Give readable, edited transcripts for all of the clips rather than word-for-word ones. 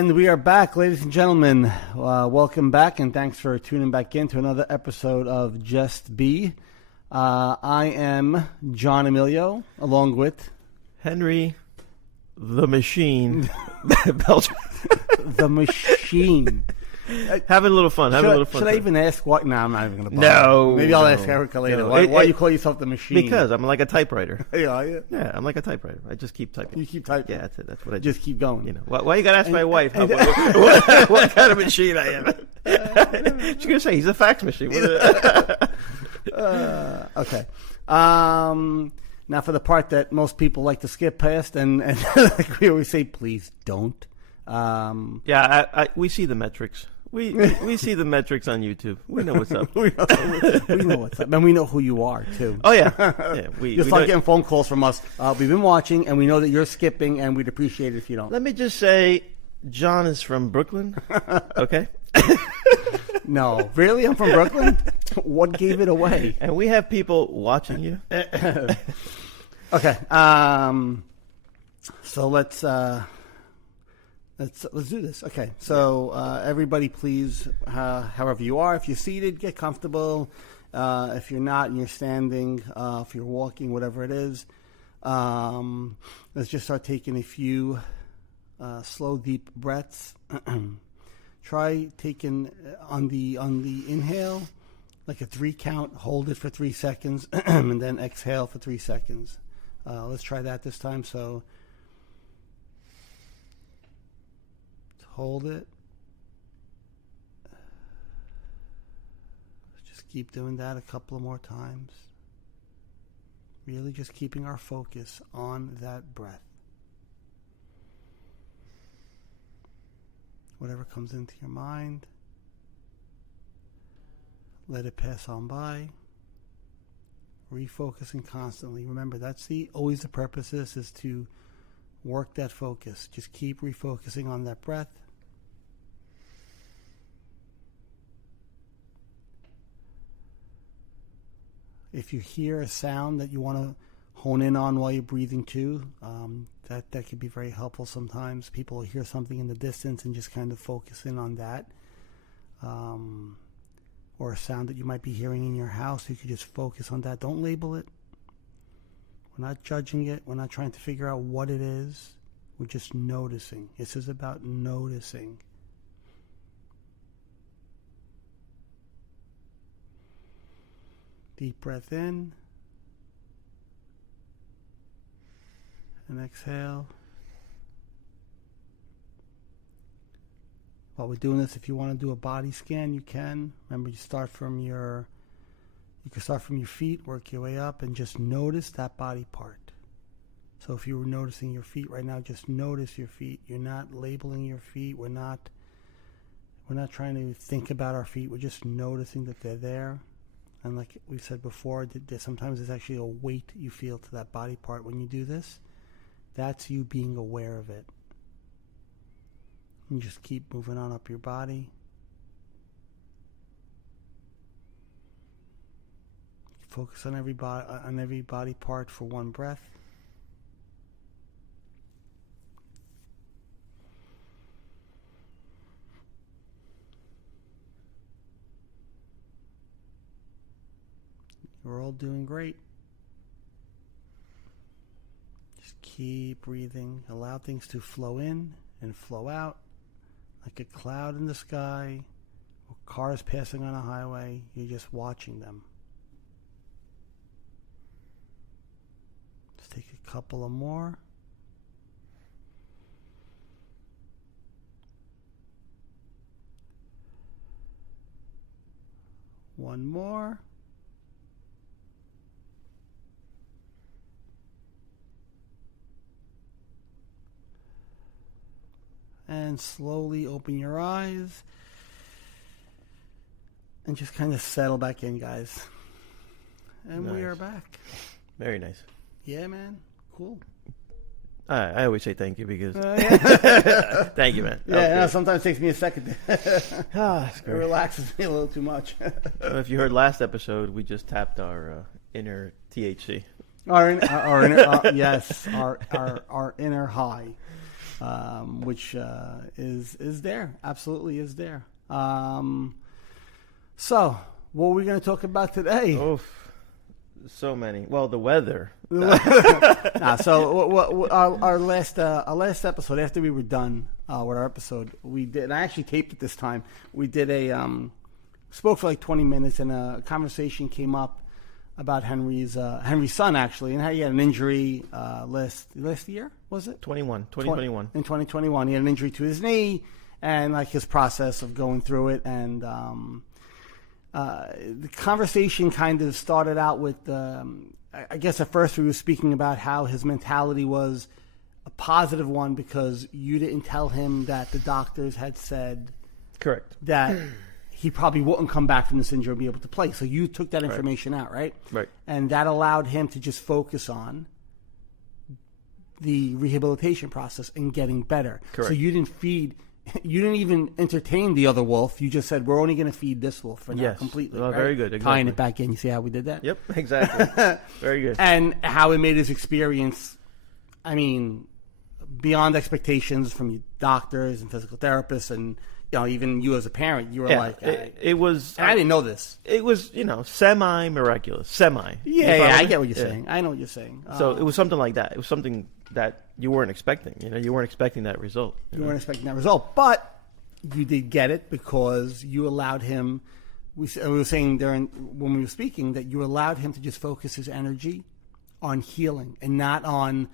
And we are back, ladies and gentlemen. Welcome back, and thanks for tuning back in to another episode of Just Be. I am John Emilio, along with Henry, the Machine, Belcher. the Machine. Having a little fun. Should I even ask what? No, I'm not even going to bother. No. Maybe I'll ask Erica later. No. Why you call yourself the Machine? Because I'm like a typewriter. Yeah, Yeah, I'm like a typewriter. I just keep typing. you keep typing. Yeah, that's it. That's what I do. Just keep going. You know, why you got to ask my wife what kind of machine I am? She's going to say, he's a fax machine. Okay. Now for the part that most people like to skip past, and like we always say, please don't. We see the metrics. We see the metrics on YouTube. We know what's up. we know what's up, and we know who you are too. Oh yeah. You start getting phone calls from us. We've been watching, and we know that you're skipping, and we'd appreciate it if you don't. Let me just say, John is from Brooklyn. Okay. No, really, I'm from Brooklyn. What gave it away? And we have people watching you. Okay. So let's do this. Okay. So everybody, please, however you are, if you're seated, get comfortable. If you're not and you're standing, if you're walking, whatever it is, let's just start taking a few slow, deep breaths. Try taking on the inhale, like a 3 count. Hold it for 3 seconds, and then exhale for 3 seconds. Let's try that this time. So. Hold it. Just keep doing that a couple of more times. Really just keeping our focus on that breath. Whatever comes into your mind, let it pass on by. Refocusing constantly. Remember, that's always the purpose of this, is to work that focus. Just keep refocusing on that breath. If you hear a sound that you want to hone in on while you're breathing too, that could be very helpful sometimes. People will hear something in the distance and just kind of focus in on that. Or a sound that you might be hearing in your house, you could just focus on that. Don't label it. We're not judging it. We're not trying to figure out what it is. We're just noticing. This is about noticing. Deep breath in. And exhale. While we're doing this, if you want to do a body scan, you can. Remember, you can start from your feet, work your way up, and just notice that body part. So if you were noticing your feet right now, just notice your feet. You're not labeling your feet. We're not trying to think about our feet. We're just noticing that they're there. And like we've said before, sometimes there's actually a weight you feel to that body part when you do this. That's you being aware of it. And just keep moving on up your body. Focus on every body part for one breath. We're all doing great. Just keep breathing. Allow things to flow in and flow out like a cloud in the sky or cars passing on a highway. You're just watching them. Let's take a couple of more. One more. And slowly open your eyes and just kind of settle back in, guys. And nice. We are back. Very nice. Yeah, man. Cool. I always say thank you because thank you, man. Yeah, no, sometimes it takes me a second. It It relaxes me a little too much. If you heard last episode, we just tapped our inner THC. Our inner high. which is there, absolutely is there. So, what are we going to talk about today? Oof. So many. Well, the weather. So our last episode, after we were done with our episode, we did. And I actually taped it this time. We did spoke for like 20 minutes, and a conversation came up about Henry's son actually, and how he had an injury last year, was it? 2021. In 2021, he had an injury to his knee, and like his process of going through it, and the conversation kind of started out with, I guess at first we were speaking about how his mentality was a positive one because you didn't tell him that the doctors had said Correct. that he probably wouldn't come back from this injury and be able to play. So you took that information out, right? Right. And that allowed him to just focus on the rehabilitation process and getting better. Correct. So you didn't even entertain the other wolf. You just said, we're only going to feed this wolf for now. Yes. Completely. Well, right? very good. Exactly. Tying it back in. You see how we did that? Yep, exactly. Very good. And how it made his experience, I mean, beyond expectations from doctors and physical therapists, and even you as a parent, you were like, it was. I didn't know this. It was, semi-miraculous. Semi. Yeah, I get what you're saying. I know what you're saying. So it was something like that. It was something that you weren't expecting. You weren't expecting that result. You weren't expecting that result, but you did get it because you allowed him. We were saying when we were speaking that you allowed him to just focus his energy on healing and not on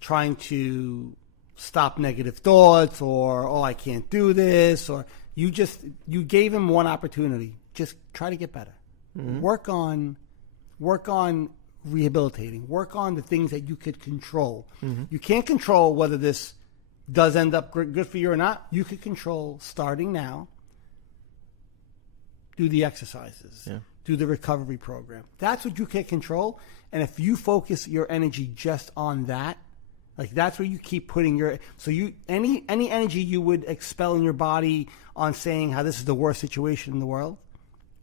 trying to stop negative thoughts or I can't do this, or you gave him one opportunity. Just try to get better. Mm-hmm. Work on rehabilitating. Work on the things that you could control. Mm-hmm. You can't control whether this does end up good for you or not. You could control starting now. Do the exercises. Yeah. Do the recovery program. That's what you can control. And if you focus your energy just on that, like that's where you keep putting any energy you would expel in your body on saying how this is the worst situation in the world,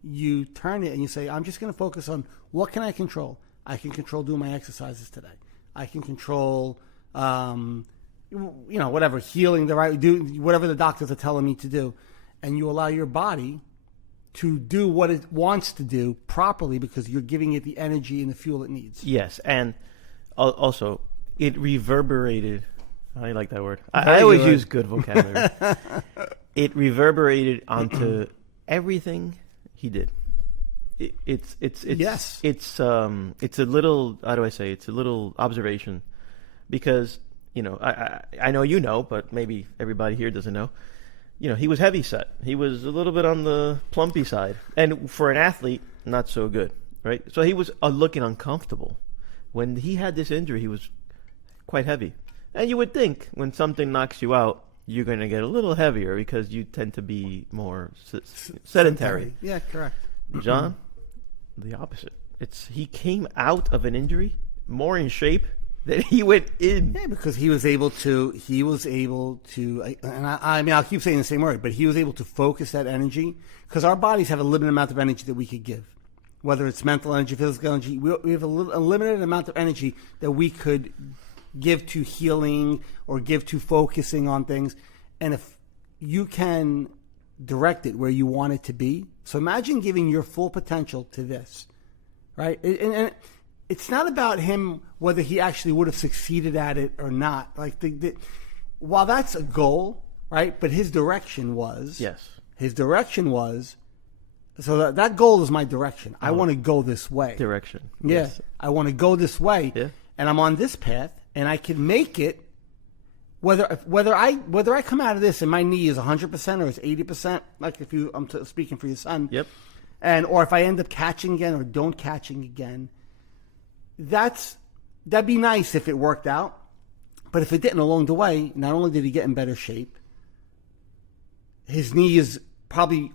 you turn it and you say, I'm just going to focus on what can I control. I can control doing my exercises today. I can control, whatever, healing do whatever the doctors are telling me to do. And you allow your body to do what it wants to do properly because you're giving it the energy and the fuel it needs. Yes, and also it reverberated. I like that word. I always use good vocabulary. It reverberated onto everything he did. It's yes. It's a little, how do I say? It's a little observation because I know but maybe everybody here doesn't know. He was heavy set. He was a little bit on the plumpy side, and for an athlete, not so good, right? So he was looking uncomfortable. When he had this injury, he was quite heavy, and you would think when something knocks you out, you're going to get a little heavier because you tend to be more sedentary. Yeah, correct. John, the opposite. He came out of an injury more in shape than he went in. Yeah, because he was able to, and I mean, I'll keep saying the same word, but he was able to focus that energy because our bodies have a limited amount of energy that we could give. Whether it's mental energy, physical energy, we have a limited amount of energy that we could give to healing or give to focusing on things. And if you can direct it where you want it to be, so imagine giving your full potential to this, right? And it's not about him whether he actually would have succeeded at it or not. Like while that's a goal, right? But his direction was so that goal is my direction. I want to go this way. Direction. Yeah, Yes. I want to go this way. Yeah. And I'm on this path, and I can make it. Whether I come out of this and my knee is 100% or it's 80%, like if I'm speaking for your son. Yep. Or if I end up catching again or don't catching again, that'd be nice if it worked out. But if it didn't along the way, not only did he get in better shape, his knee is probably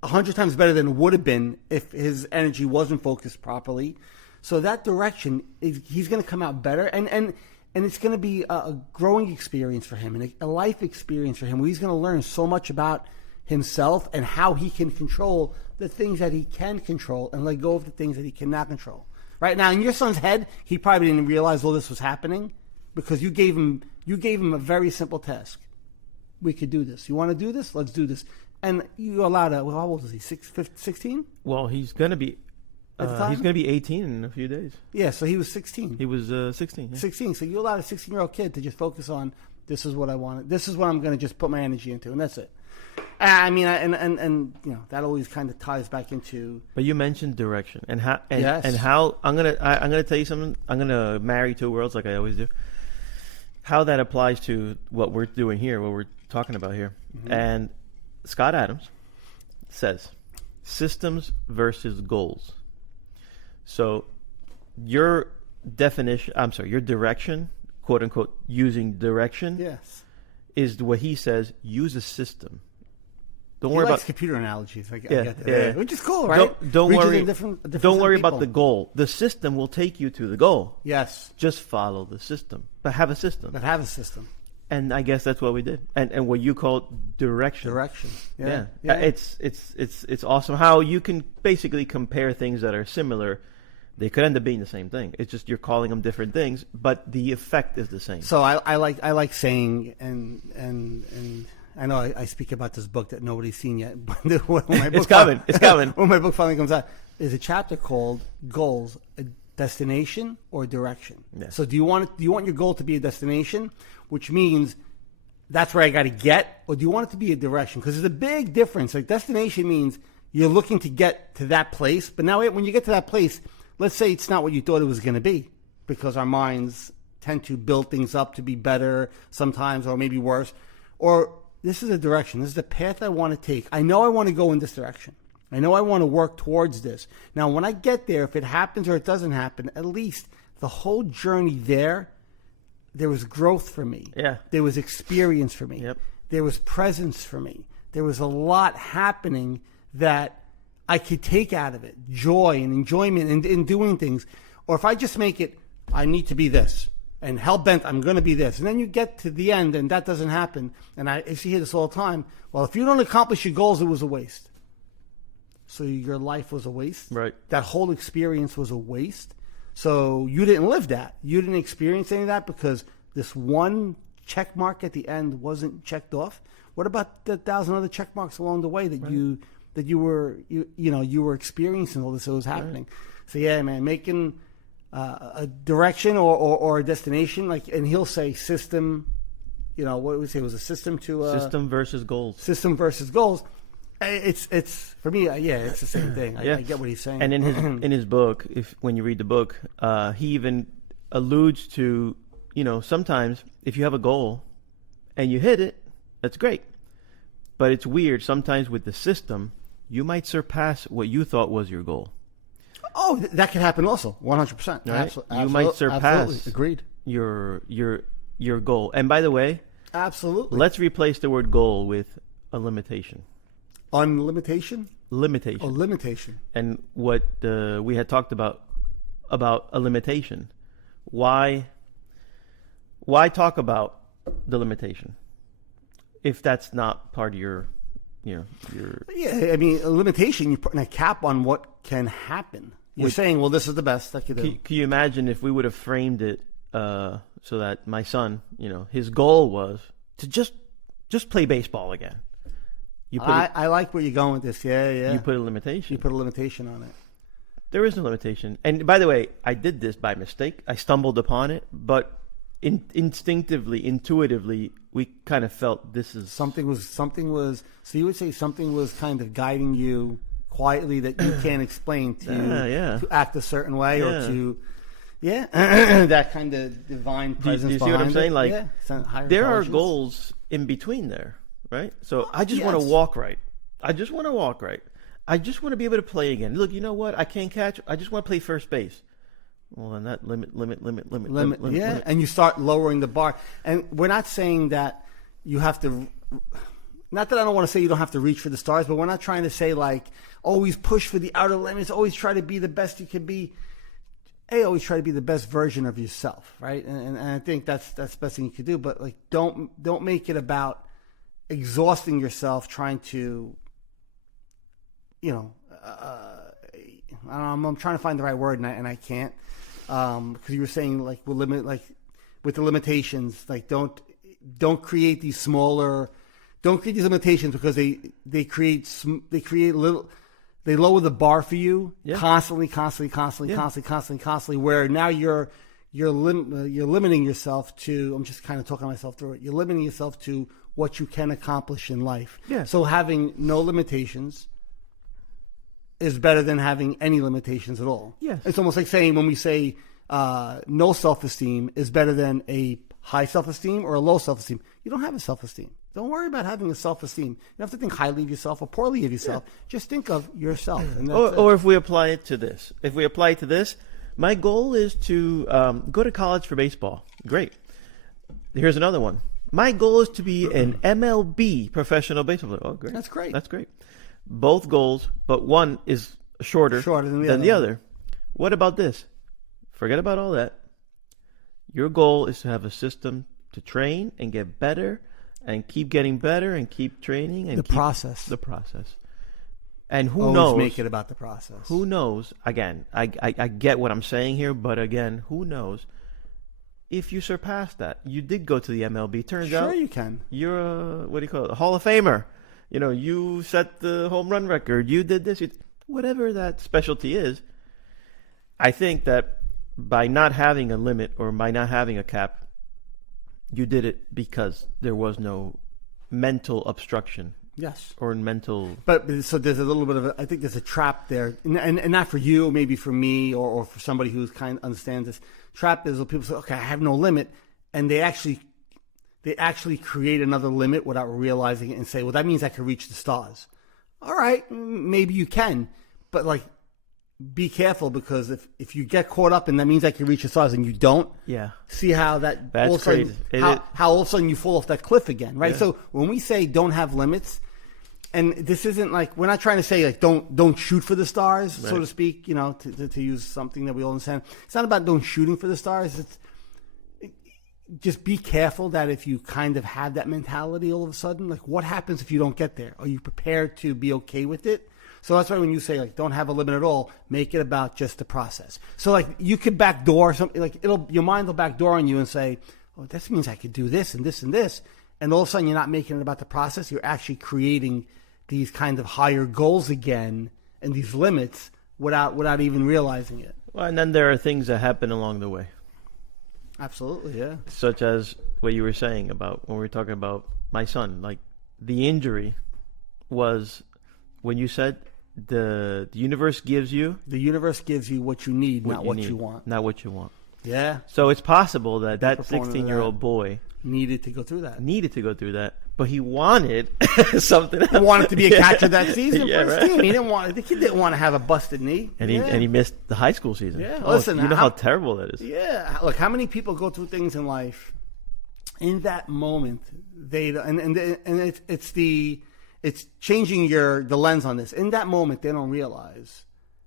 100 times better than it would have been if his energy wasn't focused properly. So that direction, he's going to come out better. And it's going to be a growing experience for him and a life experience for him where he's going to learn so much about himself and how he can control the things that he can control and let go of the things that he cannot control. Right now, in your son's head, he probably didn't realize all this was happening because you gave him You gave him a very simple task. We could do this. You want to do this? Let's do this. And you allowed a, well, how old is he? 16? Well, he's gonna be At the time? he's gonna be 18 in a few days. Yeah, so he was 16. He was 16. Yeah. 16. So you allowed a 16-year-old kid to just focus on, this is what I wanted. This is what I'm going to just put my energy into, and that's it. I mean, and you know, that always kind of ties back into. But you mentioned direction and how Yes. and how I'm gonna tell you something. I'm gonna marry two worlds like I always do. How that applies to what we're doing here, what we're talking about here, and Scott Adams says systems versus goals. So your your direction, quote unquote, using direction Yes. is what he says. Use a system. Don't He worry likes about computer analogies. I Yeah, get that. yeah. Which is cool, right? Don't Reaches worry. a different Don't set worry of about the people. goal. The system will take you to the goal. Yes, Just follow the system, but have a system. but have a system. And I guess that's what we did. And what you call direction. Direction. Yeah. Yeah. It's awesome how you can basically compare things that are similar. They could end up being the same thing. It's just you're calling them different things, but the effect is the same. So I like saying and I know I speak about this book that nobody's seen yet. But when my book It's coming. It's coming. When my book finally comes out, there's a chapter called Goals: a Destination or Direction. Yeah. So do you want your goal to be a destination, which means that's where I got to get, or do you want it to be a direction? Because there's a big difference. Like destination means you're looking to get to that place, but now when you get to that place, let's say it's not what you thought it was going to be, because our minds tend to build things up to be better sometimes, or maybe worse. Or this is a direction. This is the path I want to take. I know I want to go in this direction. I know I want to work towards this. Now, when I get there, if it happens or it doesn't happen, at least the whole journey there was growth for me. Yeah. There was experience for me. Yep. There was presence for me. There was a lot happening that I could take out of it. Joy and enjoyment in doing things. Or if I just make it, I need to be this. And hell-bent, I'm going to be this. And then you get to the end and that doesn't happen. And I used to hear this all the time. Well, if you don't accomplish your goals, it was a waste. So your life was a waste. Right. That whole experience was a waste. So you didn't live that. You didn't experience any of that because this one check mark at the end wasn't checked off. What about the 1,000 other check marks along the way that you were experiencing all this that was happening? Right. So yeah, man, making a direction or a destination, like, and he'll say system. You know, what would we say? It was a system to System versus goals. System versus goals. It's for me. Yeah, it's the same thing. I get what he's saying. And in his book, when you read the book, he even alludes to, sometimes if you have a goal and you hit it, that's great. But it's weird. Sometimes with the system, you might surpass what you thought was your goal. Oh, that could happen also. 100%. Right? You might surpass agreed your goal. And by the way, absolutely. Let's replace the word goal with a limitation. On limitation? Limitation. Oh, limitation. And what we had talked about a limitation. Why talk about the limitation if that's not part of your. Yeah, I mean, a limitation, you're putting a cap on what can happen. You're saying, well, this is the best I could do. Can you imagine if we would have framed it so that my son, his goal was to just play baseball again. I like where you're going with this. Yeah. You put a limitation. You put a limitation on it. There is no limitation. And by the way, I did this by mistake. I stumbled upon it, but instinctively, intuitively, we kind of felt this is something was. So you would say something was kind of guiding you quietly that you can't explain to act a certain way or to. Yeah, that kind of divine presence. Do you see what I'm saying? Like, there are intelligence. goals in between there, right? So I just want to walk right. I just want to be able to play again. Look, you know what? I can't catch. I just want to play first base. Well, then that limit. Yeah, and you start lowering the bar. And we're not saying that you have to. Not that I don't want to say you don't have to reach for the stars, but we're not trying to say like always push for the outer limits. Always try to be the best you can be. Always try to be the best version of yourself, right? And I think that's the best thing you could do. But like, don't make it about exhausting yourself trying to, I don't know, I'm trying to find the right word and I can't, because you were saying like we'll limit, like with the limitations. Like don't create these smaller. Don't create these limitations because they create little. They lower the bar for you constantly. Where now you're limiting yourself to. I'm just kind of talking myself through it. You're limiting yourself to what you can accomplish in life. Yeah. So having no limitations is better than having any limitations at all. Yes. It's almost like saying when we say no self-esteem is better than a high self-esteem or a low self-esteem. You don't have a self-esteem. Don't worry about having a self-esteem. You don't have to think highly of yourself or poorly of yourself. Just think of yourself. And that's Or if we apply it to this. My goal is to go to college for baseball. Great. Here's another one. My goal is to be an MLB professional baseball player. Oh, great. That's great. That's great. Both goals, but one is shorter than the other. What about this? Forget about all that. Your goal is to have a system to train and get better and keep getting better and keep training and the keep process. The process. And who Always knows? make it about the process. Who knows? Again, I get what I'm saying here, but again, who knows? If you surpass that, you did go to the MLB. Turns out, Sure, you can. you're a Hall of Famer. You know, you set the home run record. You did this. Whatever that specialty is. I think that by not having a limit or by not having a cap, you did it because there was no mental obstruction Yes. or mental. But so there's a little bit of I think there's a trap there, and not for you, maybe for me or for somebody who's kind of understands this. Trap is when people say, okay, I have no limit, and they actually create another limit without realizing it and say, well, that means I can reach the stars. All right, maybe you can, but like, be careful because if you get caught up and that means I can reach the stars and you don't, see how that That's all of a sudden, crazy. how all of a sudden you fall off that cliff again, right? Yeah. So when we say don't have limits, and this isn't like we're not trying to say like don't shoot for the stars, so Right. to speak, you know, to use something that we all understand. It's not about don't shooting for the stars. It's just be careful that if you kind of have that mentality all of a sudden, like what happens if you don't get there? Are you prepared to be okay with it? So that's why when you say like don't have a limit at all, make it about just the process. So like you could backdoor something, like your mind will backdoor on you and say, oh, this means I could do this and this and this, and all of a sudden you're not making it about the process. You're actually creating these kind of higher goals again and these limits without even realizing it. Well, and then there are things that happen along the way. Absolutely, yeah. Such as what you were saying about when we were talking about my son. Like the injury was when you said the universe gives you The universe gives you what you need, not what you want. Not what you want. Yeah, So it's possible that that proponent of 16-year-old boy needed to go through that. needed to go through that, but he wanted something else. He wanted to be a catcher that season Yeah, for his right. team. The kid didn't want to have a busted knee. And yeah. he missed the high school season. Yeah, Oh, listen, you know how terrible that is. Yeah, look, how many people go through things in life? In that moment, it's changing the lens on this. In that moment, they don't realize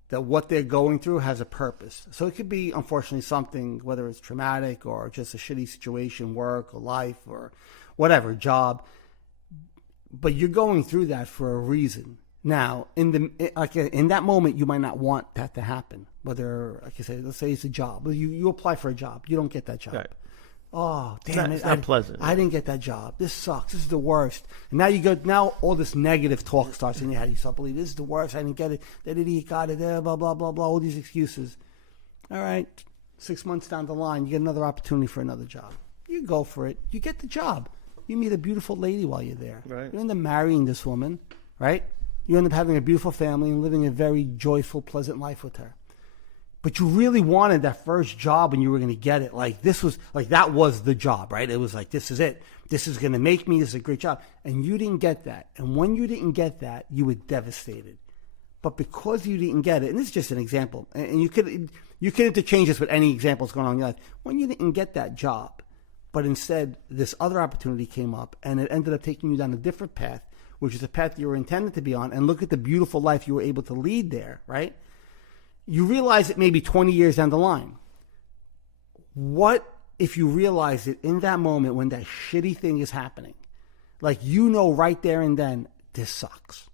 that what they're going through has a purpose. So it could be, unfortunately, something, whether it's traumatic or just a shitty situation, work or life or whatever, job. But you're going through that for a reason. Now, in that moment, you might not want that to happen. Whether, like you say, let's say it's a job. You apply for a job. You don't get that job. Right. Oh, damn it. It's not pleasant. I didn't get that job. This sucks. This is the worst. And now all this negative talk starts in your head. You start believing this is the worst. I didn't get it. That idiot got it. Blah, blah, blah, blah. All these excuses. All right. 6 months down the line, you get another opportunity for another job. You go for it. You get the job. You meet a beautiful lady while you're there. Right. You end up marrying this woman, right? You end up having a beautiful family and living a very joyful, pleasant life with her. But you really wanted that first job and you were going to get it. That was the job, right? It was like, this is it. This is going to make me, this is a great job. And you didn't get that. And when you didn't get that, you were devastated. But because you didn't get it, and this is just an example, and you could interchange this with any examples going on in your life. When you didn't get that job, but instead this other opportunity came up and it ended up taking you down a different path, which is a path you were intended to be on, and look at the beautiful life you were able to lead there, right? You realize it maybe 20 years down the line. What if you realize it in that moment when that shitty thing is happening? Like, you know right there and then, this sucks.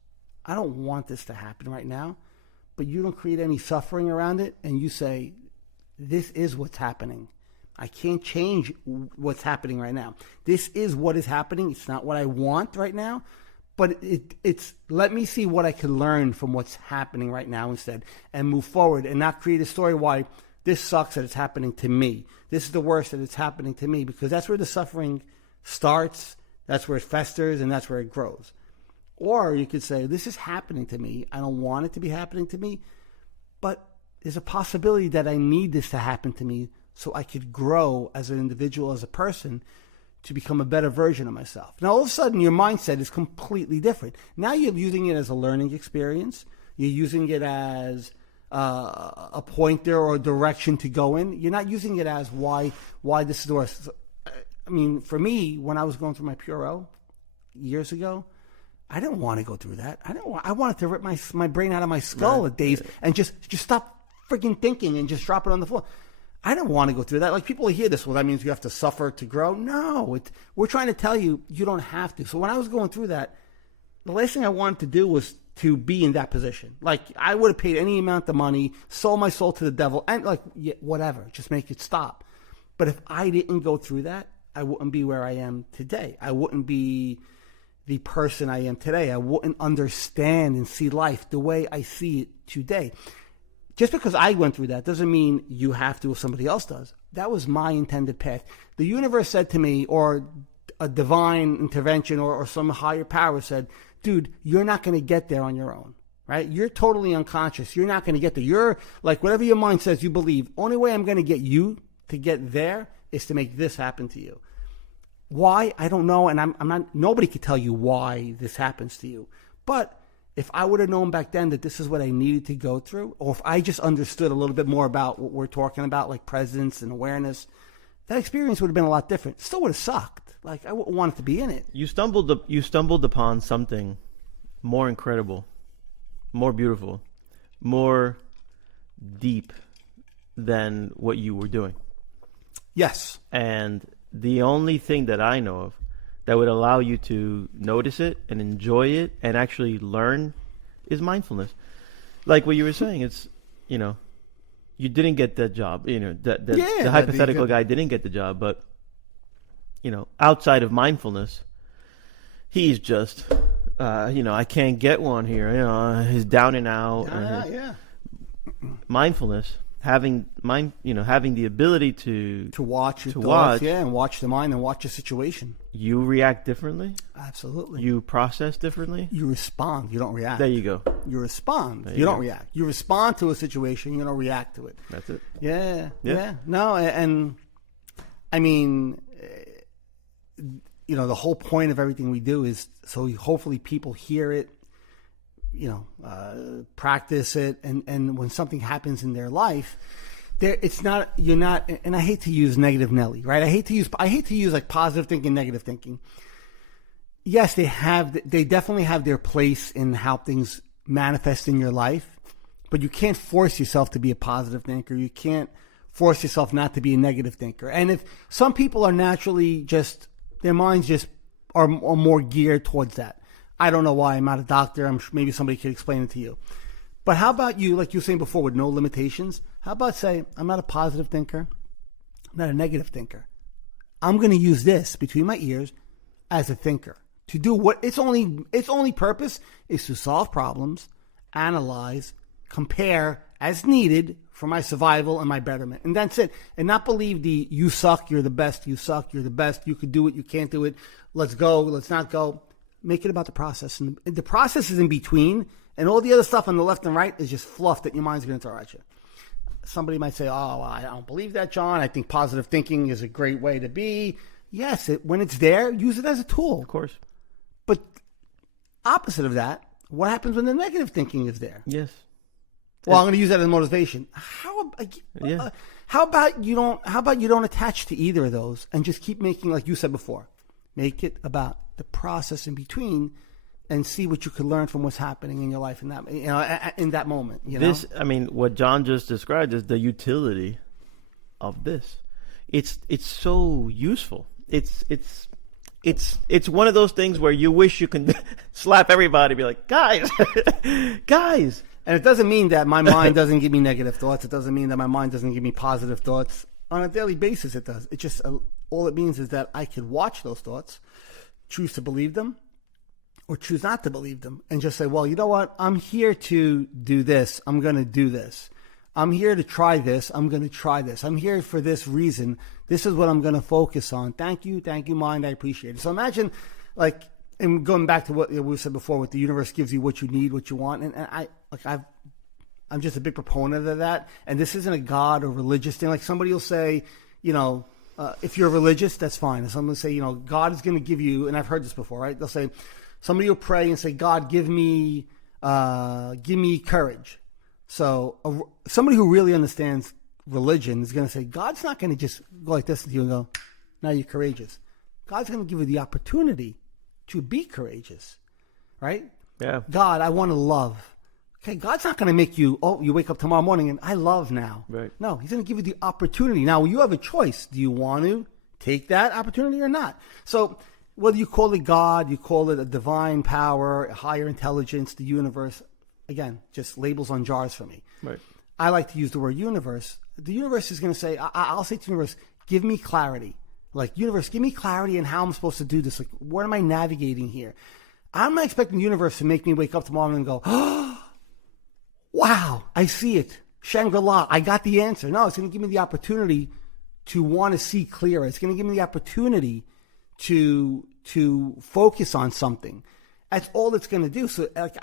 I don't want this to happen right now. But you don't create any suffering around it, and you say, this is what's happening. I can't change what's happening right now. This is what is happening. It's not what I want right now, but it's let me see what I can learn from what's happening right now instead and move forward and not create a story why this sucks that it's happening to me. This is the worst that it's happening to me, because that's where the suffering starts, that's where it festers, and that's where it grows. Or you could say, this is happening to me. I don't want it to be happening to me, but there's a possibility that I need this to happen to me so I could grow as an individual, as a person, to become a better version of myself. Now, all of a sudden, your mindset is completely different. Now you're using it as a learning experience. You're using it as a pointer or a direction to go in. You're not using it as why this is the worst. I mean, for me, when I was going through my Puro years ago, I didn't want to go through that. I wanted to rip my brain out of my skull at days and just stop freaking thinking and just drop it on the floor. I didn't want to go through that. Like, people hear this, well, that means you have to suffer to grow. No, we're trying to tell you, you don't have to. So when I was going through that, the last thing I wanted to do was to be in that position. Like, I would have paid any amount of money, sold my soul to the devil, and like, yeah, whatever, just make it stop. But if I didn't go through that, I wouldn't be where I am today. I wouldn't be the person I am today. I wouldn't understand and see life the way I see it today. Just because I went through that doesn't mean you have to if somebody else does. That was my intended path. The universe said to me, or a divine intervention or some higher power said, dude, you're not going to get there on your own, right? You're totally unconscious. You're not going to get there. You're like, whatever your mind says you believe, only way I'm going to get you to get there is to make this happen to you. Why? I don't know. And I'm not, nobody could tell you why this happens to you. But if I would have known back then that this is what I needed to go through, or if I just understood a little bit more about what we're talking about, like presence and awareness, that experience would have been a lot different. It still would have sucked. Like, I wouldn't want it to be in it. You stumbled upon something more incredible, more beautiful, more deep than what you were doing. Yes. And the only thing that I know of that would allow you to notice it and enjoy it and actually learn is mindfulness. Like what you were saying, it's, you didn't get that job. The hypothetical guy didn't get the job, but, outside of mindfulness, he's just, I can't get one here. He's down and out. Mindfulness. Having the ability to watch your thoughts, and watch the mind and watch the situation. You react differently. Absolutely. You process differently. You respond. You don't react. There you go. You respond. You don't react. You respond to a situation. You don't react to it. That's it. Yeah. No, and I mean, the whole point of everything we do is so hopefully people hear it, practice it, and when something happens in their life, you're not, and I hate to use negative Nelly, right? I hate to use like positive thinking, negative thinking. Yes, they definitely have their place in how things manifest in your life, but you can't force yourself to be a positive thinker. You can't force yourself not to be a negative thinker. And if some people are naturally their minds just are more geared towards that. I don't know why. I'm not a doctor. I'm sure maybe somebody could explain it to you. But how about you, like you were saying before, with no limitations? How about say, I'm not a positive thinker. I'm not a negative thinker. I'm going to use this between my ears as a thinker to do what its only purpose is to solve problems, analyze, compare as needed for my survival and my betterment. And that's it. And not believe the you suck, you're the best, you suck, you're the best, you could do it, you can't do it, let's go, let's not go. Make it about the process. And the process is in between, and all the other stuff on the left and right is just fluff that your mind's going to throw at you. Somebody might say, oh, I don't believe that, John. I think positive thinking is a great way to be. Yes, when it's there, use it as a tool. Of course. But opposite of that, what happens when the negative thinking is there? Yes. Well, I'm going to use that as motivation. How about you don't attach to either of those and just keep making, like you said before, make it about the process in between, and see what you could learn from what's happening in your life in that moment. What John just described is the utility of this. It's so useful. It's one of those things where you wish you can slap everybody, be like, guys. And it doesn't mean that my mind doesn't give me negative thoughts. It doesn't mean that my mind doesn't give me positive thoughts. On a daily basis, it does. It just all it means is that I could watch those thoughts, choose to believe them, or choose not to believe them, and just say, well, you know what? I'm here to do this. I'm going to do this. I'm here to try this. I'm going to try this. I'm here for this reason. This is what I'm going to focus on. Thank you, mind. I appreciate it. So imagine, like, and going back to what we said before, what the universe gives you, what you need, what you want, and I'm just a big proponent of that. And this isn't a God or religious thing. Like somebody will say, you know, if you're religious, that's fine. And someone will say, you know, God is going to give you, and I've heard this before, right? They'll say, somebody will pray and say, God, give me courage. So somebody who really understands religion is going to say, God's not going to just go like this to you and go, now you're courageous. God's going to give you the opportunity to be courageous, right? Yeah. God, I want to love. Okay, God's not going to make you, you wake up tomorrow morning and I love now. Right. No, he's going to give you the opportunity. Now, you have a choice. Do you want to take that opportunity or not? So whether you call it God, you call it a divine power, a higher intelligence, the universe, again, just labels on jars for me. Right. I like to use the word universe. The universe is going to say, I'll say to the universe, give me clarity. Like, universe, give me clarity in how I'm supposed to do this. Like, what am I navigating here? I'm not expecting the universe to make me wake up tomorrow and go, oh, wow, I see it. Shangri-La, I got the answer. No, it's going to give me the opportunity to want to see clearer. It's going to give me the opportunity to focus on something. That's all it's going to do. So like,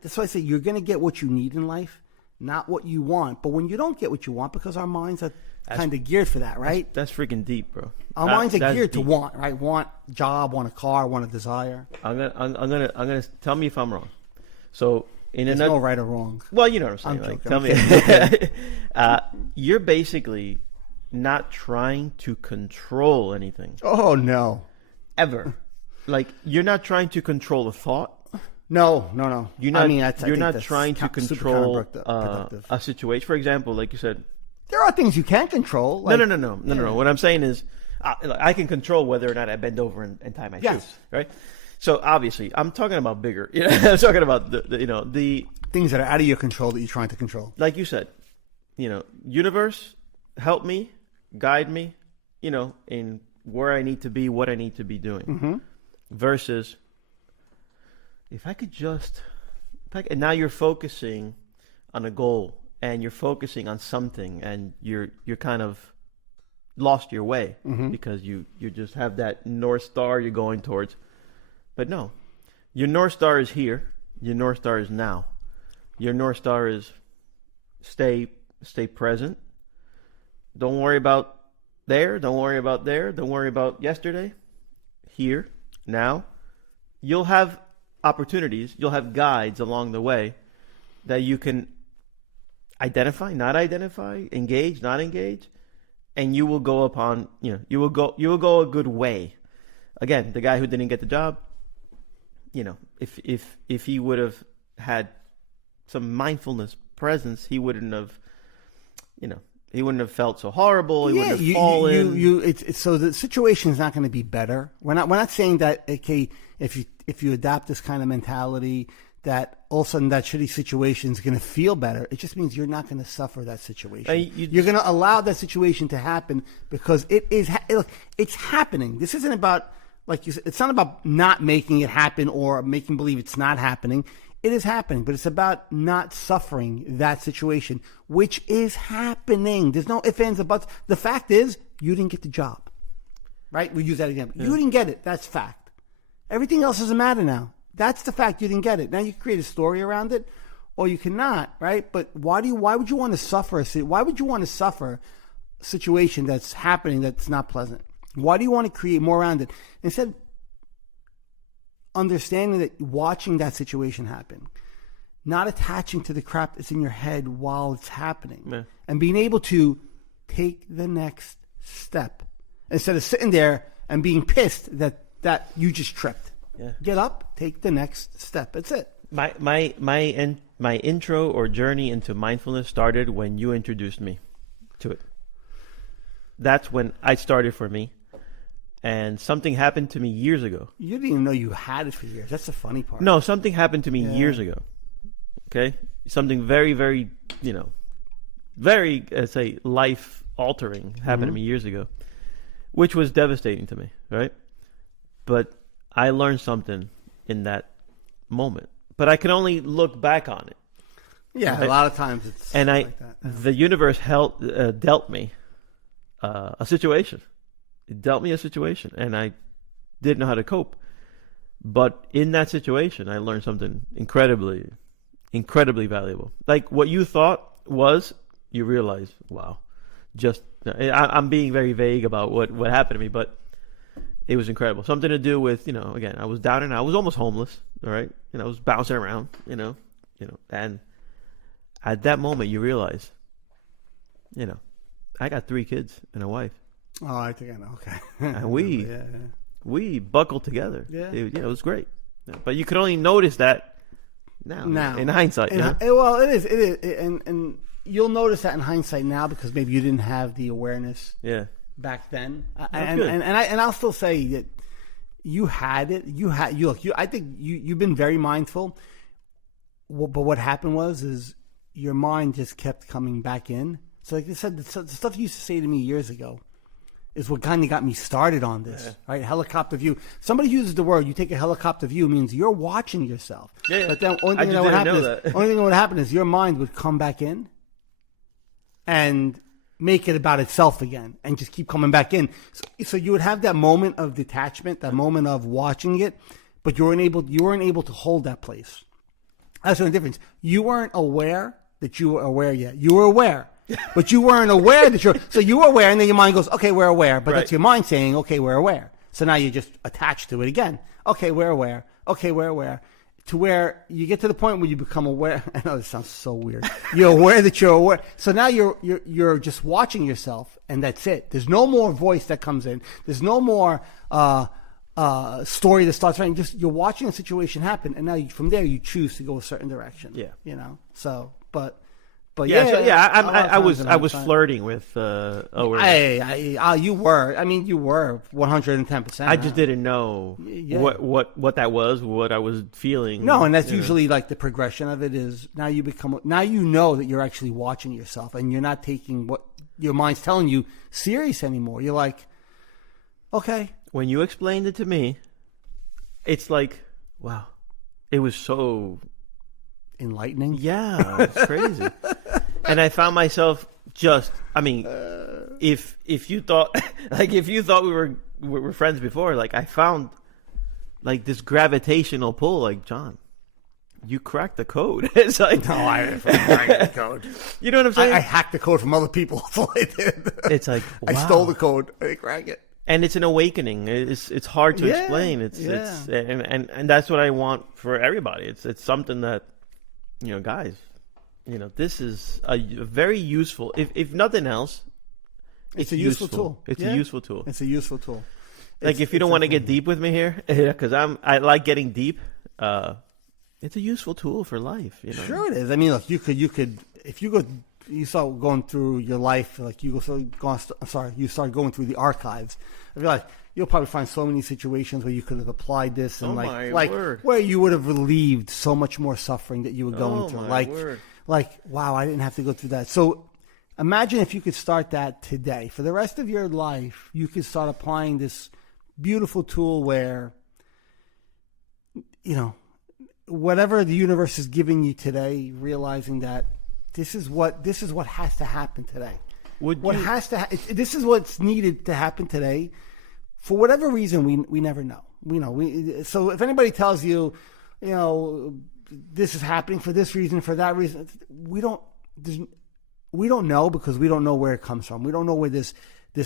that's why I say you're going to get what you need in life, not what you want. But when you don't get what you want, because our minds are kind of geared for that, right? That's freaking deep, bro. Our minds are geared to deep. want, right? Want a job, want a car, want a desire. I'm gonna tell me if I'm wrong. So There's no right or wrong. Well, you know what I'm saying. I'm Tell me. You're basically not trying to control anything. Oh no, Ever. Like, you're not trying to control a thought. no. You're not. I mean, I you're think not that's trying to super control counterproductive. a situation. For example, like you said. There are things you can control. Like, No. What I'm saying is, I can control whether or not I bend over and tie my Yes. shoes, right? So obviously, I'm talking about bigger. You know, I'm talking about the things that are out of your control that you're trying to control. like you said, universe, help me, guide me, in where I need to be, what I need to be doing. Mm-hmm. Versus, if I could just, and now you're focusing on a goal and you're focusing on something and you're kind of lost your way because you just have that North Star you're going towards. But no, your North Star is here. Your North Star is now. Your North Star is stay present. Don't worry about there. Don't worry about there. Don't worry about yesterday. Here, now. You'll have opportunities. You'll have guides along the way that you can identify, not identify, engage, not engage, and you will go upon. You will go a good way. Again, the guy who didn't get the job. If he would have had some mindfulness presence, he wouldn't have, he wouldn't have felt so horrible. He wouldn't have fallen. It's so the situation is not going to be better. We're not saying that, okay, if you adopt this kind of mentality, that all of a sudden that shitty situation is going to feel better. It just means you're not going to suffer that situation. You're going to allow that situation to happen because it's happening. This isn't about, like you said, it's not about not making it happen or making believe it's not happening. It is happening, but it's about not suffering that situation, which is happening. There's no ifs, ands, or buts. The fact is, you didn't get the job, right? We use that example. Yeah. You didn't get it. That's fact. Everything else doesn't matter now. That's the fact. You didn't get it. Now you can create a story around it, or you cannot, right? But why would you want to suffer? Why would you want to suffer a situation that's happening that's not pleasant? Why do you want to create more around it? Instead, understanding that, watching that situation happen, not attaching to the crap that's in your head while it's happening, and being able to take the next step instead of sitting there and being pissed that you just tripped. Yeah. Get up, take the next step. That's it. My intro or journey into mindfulness started when you introduced me to it. That's when I started for me. And something happened to me years ago. You didn't even know you had it for years. That's the funny part. No, something happened to me years ago. Okay? Something very, very, very, say, life altering happened to me years ago, which was devastating to me, right? But I learned something in that moment. But I can only look back on it. Yeah, Right? a lot of times it's And like that. Yeah. the universe dealt me a situation. It dealt me a situation, and I didn't know how to cope. But in that situation, I learned something incredibly, incredibly valuable. Like what you thought was, you realize, wow. I'm being very vague about what happened to me, but it was incredible. Something to do with, again, I was down and out. I was almost homeless, all right? I was bouncing around, and at that moment you realize, I got 3 kids and a wife. Oh, I think I know. Okay. And we buckled together. Yeah. It was great. Yeah, but you could only notice that now in hindsight. Well, it is, and you'll notice that in hindsight now because maybe you didn't have the awareness Yeah. back then. good. And I'll still say that you had it. I think you've been very mindful. But what happened is your mind just kept coming back in. So like I said, the stuff you used to say to me years ago is what kind of got me started on this, right? Helicopter view. Somebody uses the word, you take a helicopter view, means you're watching yourself. Yeah. But then only thing that would happen is your mind would come back in and make it about itself again and just keep coming back in. So you would have that moment of detachment, that moment of watching it, but you weren't able to hold that place. That's the difference. You weren't aware that you were aware yet. You were aware. But you weren't aware that so you were aware, and then your mind goes, okay, we're aware. But that's your mind saying, okay, we're aware. So now you're just attached to it again. Okay, we're aware. Okay, we're aware. To where you get to the point where you become aware. I know this sounds so weird. You're aware that you're aware. So now you're just watching yourself, and that's it. There's no more voice that comes in. There's no more story that starts writing. Just you're watching a situation happen, and now from there you choose to go a certain direction. Yeah. So, but I was flirting with awareness. You were. I mean, you were 110%. I just didn't know what that was, what I was feeling. No, and that's usually like the progression of it is now you know that you're actually watching yourself, and you're not taking what your mind's telling you serious anymore. You're like, okay. When you explained it to me, it's like, wow, it was so enlightening. Yeah, it's crazy. And I found myself if you thought we were friends before, like I found like this gravitational pull, like John, you cracked the code. It's like, no, I didn't crack the code. You know what I'm saying? I hacked the code from other people. That's all I did. It's like, wow. I stole the code. I didn't crack it. And it's an awakening. It's hard to explain. It's and that's what I want for everybody. It's something that, guys, this is a very useful. If nothing else, it's a useful tool. It's a useful tool. It's a useful tool. Like if you don't want to get deep with me here, because I like getting deep. It's a useful tool for life. Sure it is. I mean, look, you could if you start going through your life, like you start going through the archives. I feel like you'll probably find so many situations where you could have applied this and where you would have relieved so much more suffering that you were going through. Like, wow, I didn't have to go through that. So imagine if you could start that today. For the rest of your life, you could start applying this beautiful tool where, whatever the universe is giving you today, realizing that this is what has to happen today. This is what's needed to happen today. For whatever reason, we never know. So if anybody tells you, this is happening for this reason, for that reason, we don't know because we don't know where it comes from. We don't know where this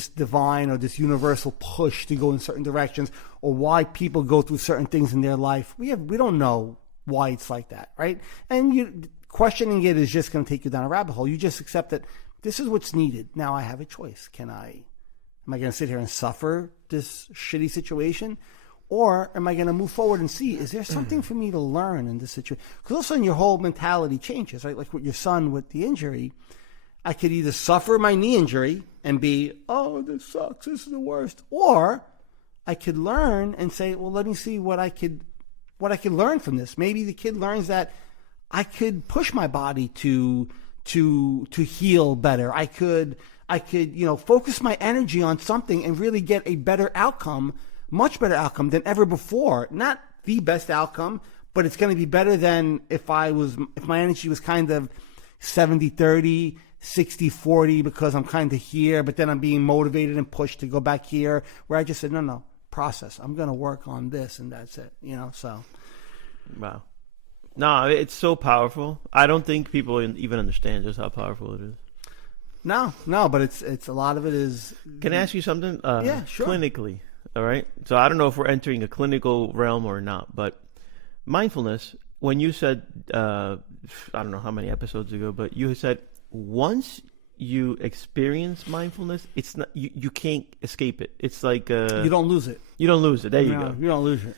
divine or this universal push to go in certain directions, or why people go through certain things in their life. We don't know why it's like that, right? And questioning it is just going to take you down a rabbit hole. You just accept that this is what's needed. Now I have a choice. Am I going to sit here and suffer this shitty situation? Or am I going to move forward and see, is there something for me to learn in this situation? Because all of a sudden your whole mentality changes, right? Like with your son with the injury, I could either suffer my knee injury and be, oh, this sucks, this is the worst. Or I could learn and say, well, let me see what I could learn from this. Maybe the kid learns that I could push my body to to heal better. I could focus my energy on something and really get a better outcome, much better outcome than ever before. Not the best outcome, but it's going to be better than if my energy was kind of 70-30, 60-40, because I'm kind of here, but then I'm being motivated and pushed to go back here, where I just said, no, process. I'm going to work on this, and that's it, so. Wow. No, it's so powerful. I don't think people even understand just how powerful it is. No, but it's a lot of it is. Can I ask you something? Yeah, sure. Clinically, all right? So I don't know if we're entering a clinical realm or not, but mindfulness, when you said, I don't know how many episodes ago, but you said once you experience mindfulness, it's not you can't escape it. It's like you don't lose it. You don't lose it. There you go. You don't lose it.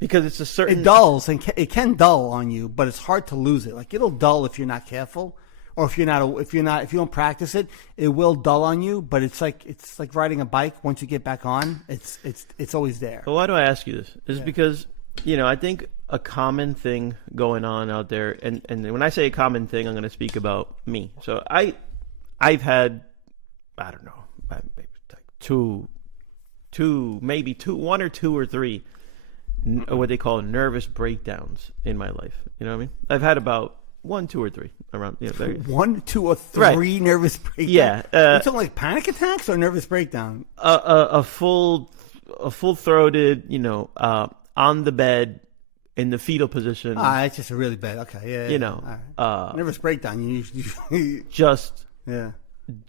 Because it's a certain... It dulls, and it can dull on you, but it's hard to lose it. Like, it'll dull if you're not careful, or if you don't practice it, it will dull on you. But it's like riding a bike. Once you get back on, it's always there. But why do I ask you this? It's because I think a common thing going on out there, and when I say a common thing, I'm going to speak about me. So I've had, I don't know, maybe one or two or three. What they call nervous breakdowns in my life. You know what I mean? I've had about 1, 2, or 3 around. 1, 2, or 3 right. Nervous breakdowns. Yeah, you talking like panic attacks or nervous breakdown? A full throated, on the bed in the fetal position. It's just a really bad. Okay, yeah. All right. Nervous breakdown. You just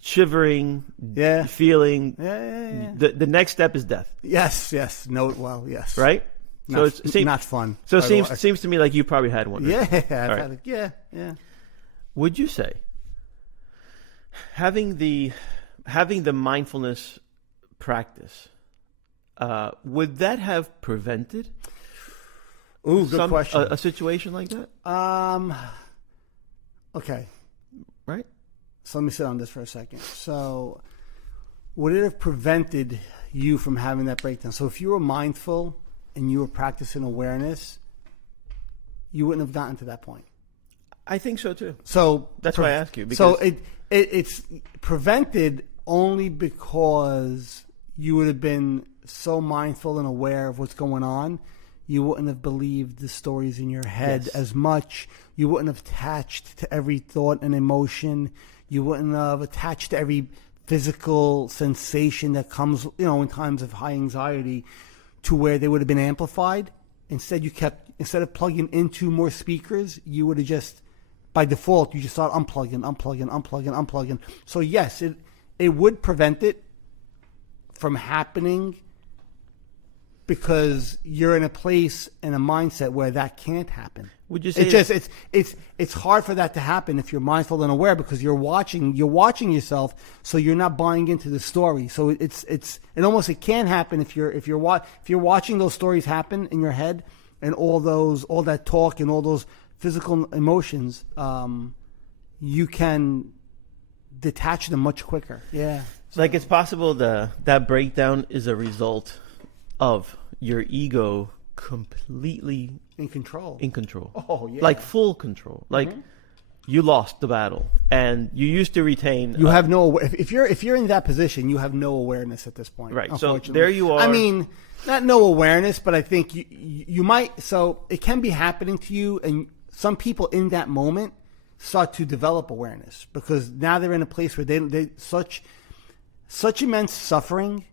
shivering. Yeah. Feeling. Yeah. The next step is death. Yes. No. Well, yes. Right. So it seems not fun. So it seems to me like you probably had one. Yeah, right? had it. Yeah. Would you say having the mindfulness practice would that have prevented? Ooh, good question. A situation like that? Okay. Right. So let me sit on this for a second. So, would it have prevented you from having that breakdown? So if you were mindful and you were practicing awareness, you wouldn't have gotten to that point. I think so too. So that's why I ask you. So it's prevented only because you would have been so mindful and aware of what's going on. You wouldn't have believed the stories in your head as much. You wouldn't have attached to every thought and emotion. You wouldn't have attached to every physical sensation that comes, in times of high anxiety, to where they would have been amplified. Instead of plugging into more speakers, you would have just, by default, you just start unplugging. So yes, it would prevent it from happening, because you're in a place and a mindset where that can't happen. Would you say it's hard for that to happen if you're mindful and aware, because you're watching yourself, so you're not buying into the story. So it can happen if you're watching those stories happen in your head, and all that talk and all those physical emotions, you can detach them much quicker. Yeah. Like, it's possible that breakdown is a result of your ego completely in control. Oh, yeah. Like full control. Like you lost the battle, and you used to retain. You have no. If you're in that position, you have no awareness at this point. Right. So there you are. I mean, not no awareness, but I think you might. So it can be happening to you, and some people in that moment start to develop awareness, because now they're in a place where they such immense suffering.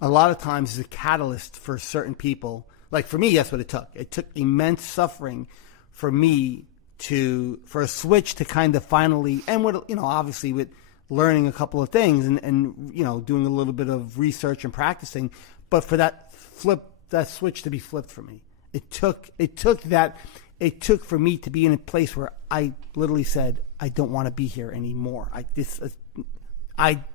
A lot of times is a catalyst for certain people. Like for me, that's what it took. It took immense suffering for me for a switch to kind of finally, and with, obviously with learning a couple of things and doing a little bit of research and practicing, but for that switch to be flipped for me. It took for me to be in a place where I literally said, I don't want to be here anymore. I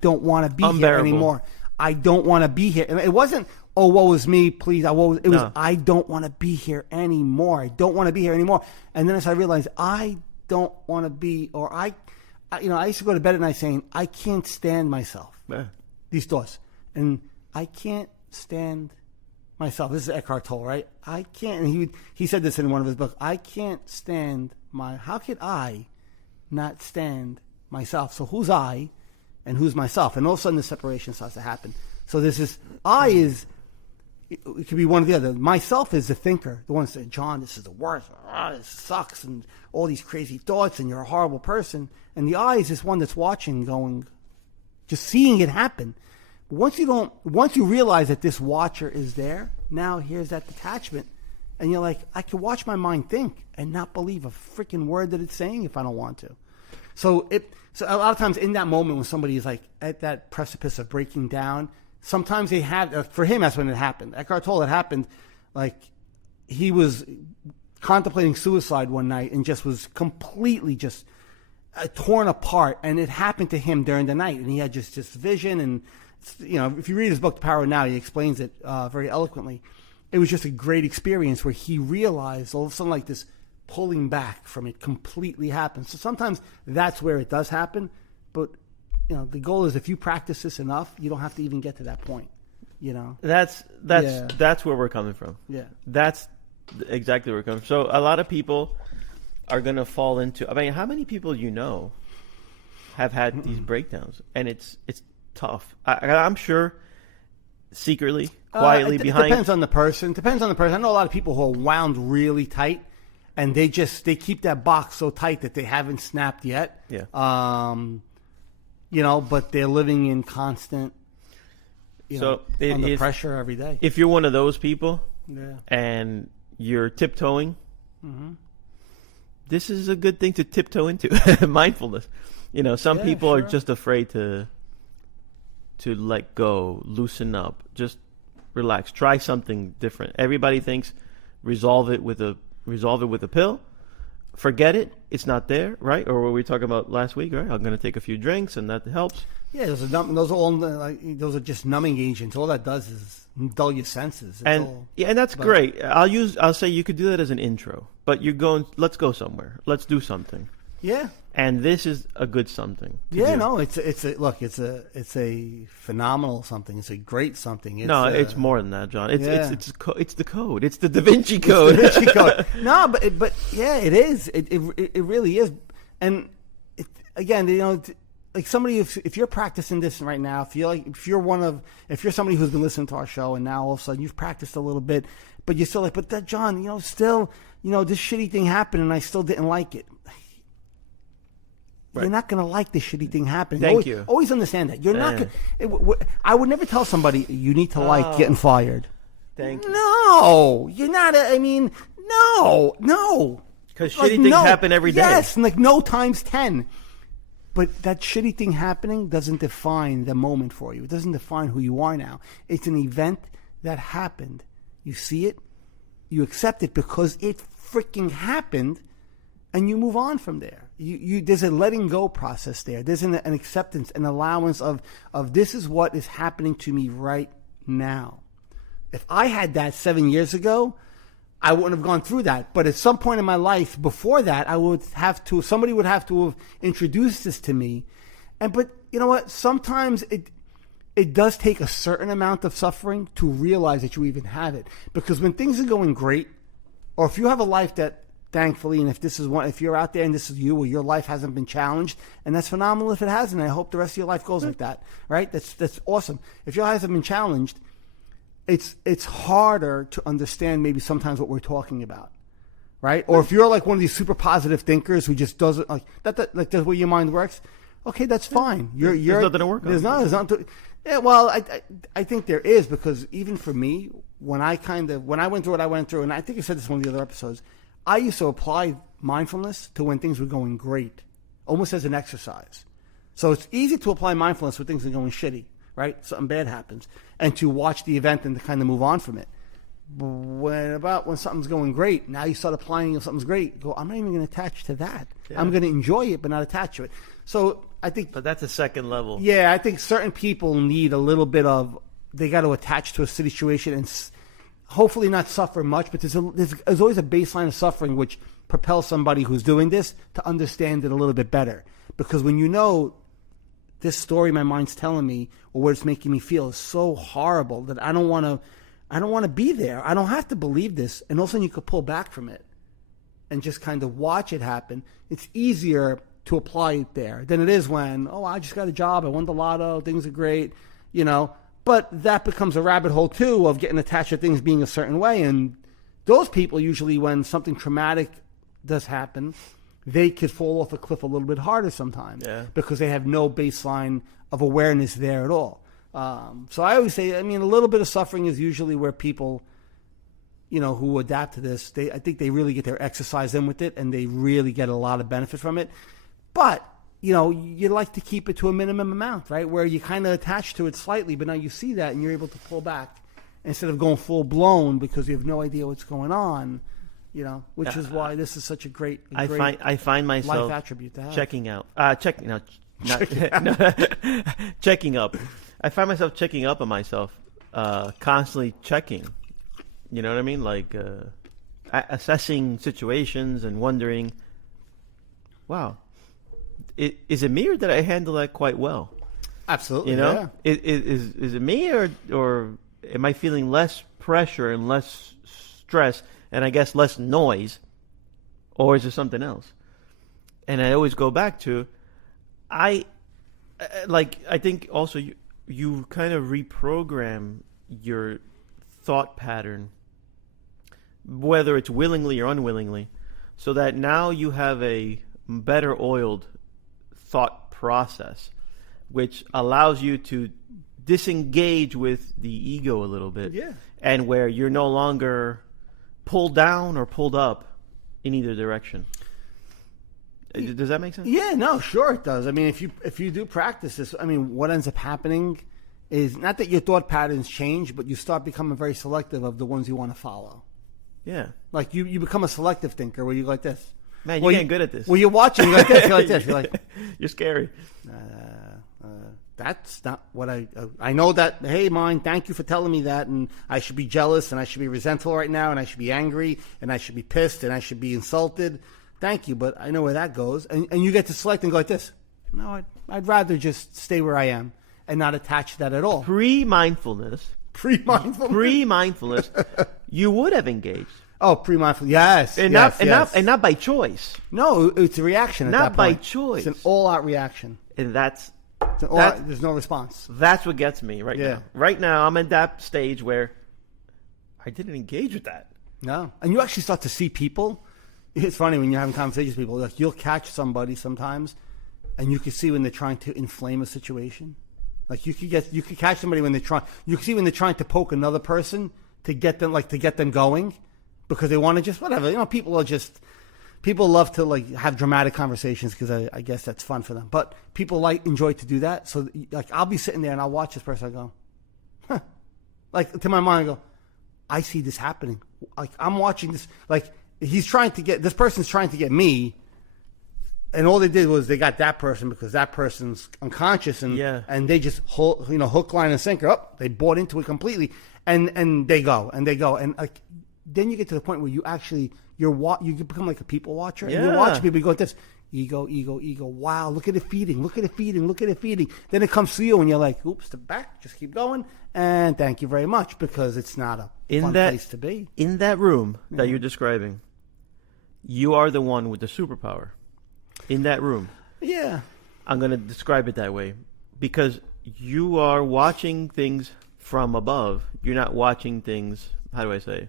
don't want to be here anymore. I don't want to be here. And it wasn't, oh, woe is me, please. It was, I don't want to be here anymore. I don't want to be here anymore. And then as I realized, I don't want to be, or I used to go to bed at night saying, I can't stand myself. Yeah. These thoughts. And I can't stand myself. This is Eckhart Tolle, right? I can't, and he said this in one of his books, how could I not stand myself. So who's I and who's myself? And all of a sudden the separation starts to happen. So this is, I is, it could be one or the other. Myself is the thinker, the one that said, John, this is the worst. This sucks, and all these crazy thoughts, and you're a horrible person. And the I is this one that's watching, going, just seeing it happen. Once you realize that this watcher is there, now here's that detachment, and you're like, I can watch my mind think and not believe a freaking word that it's saying if I don't want to. So a lot of times in that moment when somebody is like at that precipice of breaking down, sometimes they have, for him, that's when it happened. Eckhart Tolle, it happened like he was contemplating suicide one night and just was completely just torn apart. And it happened to him during the night. And he had just this vision. And, if you read his book, The Power of Now, he explains it very eloquently. It was just a great experience where he realized all of a sudden like this pulling back from it completely happens. So sometimes that's where it does happen. But the goal is if you practice this enough, you don't have to even get to that point. That's where we're coming from. Yeah, that's exactly where we're coming from. So a lot of people are gonna fall into. I mean, how many people have had these breakdowns, and it's tough. I'm sure secretly, quietly behind. It depends on the person. I know a lot of people who are wound really tight, and they keep that box so tight that they haven't snapped yet. Yeah. But they're living in constant, under pressure every day. If you're one of those people, yeah, and you're tiptoeing, this is a good thing to tiptoe into. Mindfulness. Some people are just afraid to let go, loosen up, just relax, try something different. Everybody thinks resolve it with a pill. Forget it. It's not there, right? Or what we were talking about last week, right? I'm going to take a few drinks, and that helps. Yeah, those are just numbing agents. All that does is dull your senses. And that's great. I'll say you could do that as an intro, but let's go somewhere. Let's do something. Yeah. And this is a good something. Yeah, no, it's a phenomenal something. It's a great something. It's more than that, John. It's the code. It's the Da Vinci Code. It's the Da Vinci Code. No, but yeah, it is. It really is. And again, like somebody, if you're practicing this right now, if you're somebody who's been listening to our show and now all of a sudden you've practiced a little bit, but you're still like, but that John, this shitty thing happened and I still didn't like it. Right. You're not going to like this shitty thing happening. Thank you. Always understand that. You're not. I would never tell somebody you need to like getting fired. Thank you. No, you're not. No. Because shitty things happen every day. Yes, and no times 10. But that shitty thing happening doesn't define the moment for you. It doesn't define who you are now. It's an event that happened. You see it, you accept it because it freaking happened, and you move on from there. There's a letting go process there. There's an acceptance, an allowance of this is what is happening to me right now. If I had that 7 years ago, I wouldn't have gone through that. But at some point in my life before that, somebody would have to have introduced this to me. But you know what? Sometimes it does take a certain amount of suffering to realize that you even have it. Because when things are going great, or if you have a life that, thankfully, and if you're out there and this is you, or your life hasn't been challenged, and that's phenomenal if it hasn't. I hope the rest of your life goes like that, right? That's awesome. If your life hasn't been challenged, it's harder to understand maybe sometimes what we're talking about, right? Or if you're like one of these super positive thinkers who just doesn't like that like that's where your mind works. Okay, that's fine. There's nothing to work on. There's nothing. Yeah, well, I think there is, because even for me, when I went through what I went through, and I think I said this in one of the other episodes, I used to apply mindfulness to when things were going great, almost as an exercise. So it's easy to apply mindfulness when things are going shitty, right? Something bad happens, and to watch the event and to kind of move on from it. When something's going great, now you start applying if something's great. Go, I'm not even going to attach to that. Yeah. I'm going to enjoy it, but not attach to it. So I think, but that's a second level. Yeah, I think certain people need a little bit of. They got to attach to a situation and hopefully not suffer much. But there's always a baseline of suffering which propels somebody who's doing this to understand it a little bit better. Because when you know this story my mind's telling me or what it's making me feel is so horrible that I don't want to be there. I don't have to believe this. And all of a sudden you could pull back from it and just kind of watch it happen. It's easier to apply it there than it is when, oh, I just got a job, I won the lotto, things are great, you know. But that becomes a rabbit hole, too, of getting attached to things being a certain way. And those people usually, when something traumatic does happen, they could fall off a cliff a little bit harder sometimes because they have no baseline of awareness there at all. So I always say, I mean, a little bit of suffering is usually where people, you know, who adapt to this, I think they really get their exercise in with it, and they really get a lot of benefit from it. But, you know, you like to keep it to a minimum amount, right, where you kind of attach to it slightly, but now you see that and you're able to pull back instead of going full-blown because you have no idea what's going on, you know, which is why this is such a great I find myself life attribute to have. checking out. Checking up. I find myself checking up on myself, constantly checking. You know what I mean? Like assessing situations and wondering, wow, is it me or did I handle that quite well? Absolutely, You know, yeah. is it me or am I feeling less pressure and less stress and I guess less noise, or is it something else? And I always go back to, I think also you kind of reprogram your thought pattern, whether it's willingly or unwillingly, so that now you have a better oiled thought process, which allows you to disengage with the ego a little bit. Yeah. And where you're no longer pulled down or pulled up in either direction. Does that make sense? Yeah, no, sure it does. I mean, if you do practice this, I mean, what ends up happening is not that your thought patterns change, but you start becoming very selective of the ones you want to follow. Yeah. Like you become a selective thinker where you go like this. Man, you're getting good at this. Well, you're watching, you're like this, you're like this. You're like, you're scary. that's not what I know that, hey, mine, thank you for telling me that, and I should be jealous, and I should be resentful right now, and I should be angry, and I should be pissed, and I should be insulted. Thank you, but I know where that goes. And you get to select and go like this. No, I'd rather just stay where I am and not attach to that at all. Pre-mindfulness, you would have engaged. Oh, pre-mindful, yes, And yes. not by choice. No, it's a reaction at Not that by point. choice. It's an all-out reaction. And that's There's no response. That's what gets me right now. Right now, I'm at that stage where I didn't engage with that. No. And you actually start to see people. It's funny when you're having conversations with people. Like, you'll catch somebody sometimes, and you can see when they're trying to inflame a situation. Like, you could catch somebody when you can see when they're trying to poke another person to get them going, because they want to just, whatever. You know, people love to like have dramatic conversations because I guess that's fun for them. But people enjoy to do that. So like, I'll be sitting there and I'll watch this person. I go, huh. Like, to my mind, I go, I see this happening. Like, I'm watching this. Like, this person's trying to get me. And all they did was they got that person because that person's unconscious, and they just hook, line, and sinker. Oh, they bought into it completely, and they go and like, then you get to the point where you actually you become like a people watcher, and you watch people. You go like this: ego. Wow, look at it feeding. Then it comes to you, and you're like, oops, step back, just keep going, and thank you very much, because it's not a fun place to be. In that room that you're describing, you are the one with the superpower. In that room. Yeah. I'm going to describe it that way because you are watching things from above. You're not watching things, how do I say?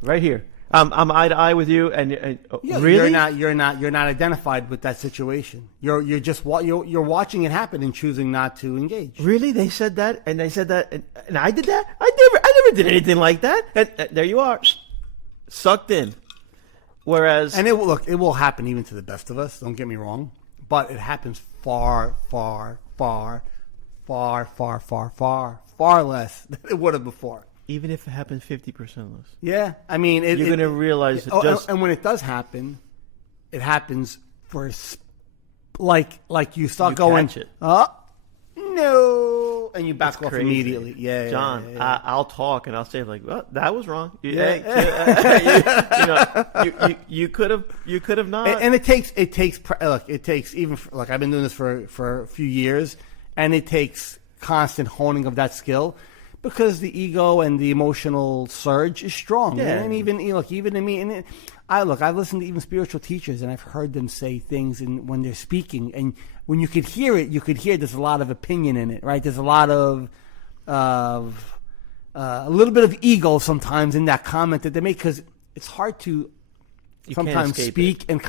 Right here. I'm eye to eye with you, and really? You're not identified with that situation. You're just you're watching it happen and choosing not to engage. Really? They said that, and they said that, and I did that? I never did anything like that. And there you are, sucked in. Whereas, and it will happen even to the best of us. Don't get me wrong, but it happens far less than it would have before. Even if it happens 50% less. Yeah, I mean, you're going to realize and when it does happen, it happens for like you start going, catch it. No, and you back off crazy. Immediately. Yeah, John, yeah. I'll talk and I'll say like, well, that was wrong. You could have not. And it takes even like, I've been doing this for a few years, and it takes constant honing of that skill, because the ego and the emotional surge is strong. Yeah. And even even in me, I've listened to even spiritual teachers, and I've heard them say things when they're speaking, and when you could hear it, there's a lot of opinion in it, right? There's a lot of a little bit of ego sometimes in that comment that they make, because it's hard to You can't sometimes escape speak and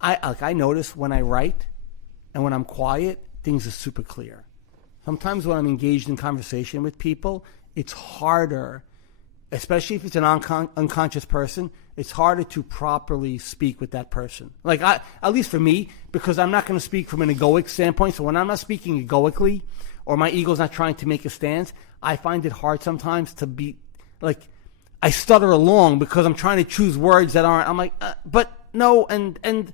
I notice when I write and when I'm quiet, things are super clear. Sometimes when I'm engaged in conversation with people, it's harder, especially if it's an unconscious person, it's harder to properly speak with that person. Like, at least for me, because I'm not going to speak from an egoic standpoint. So when I'm not speaking egoically, or my ego's not trying to make a stance, I find it hard sometimes to be, like, I stutter along because I'm trying to choose words that aren't, I'm like, but no, and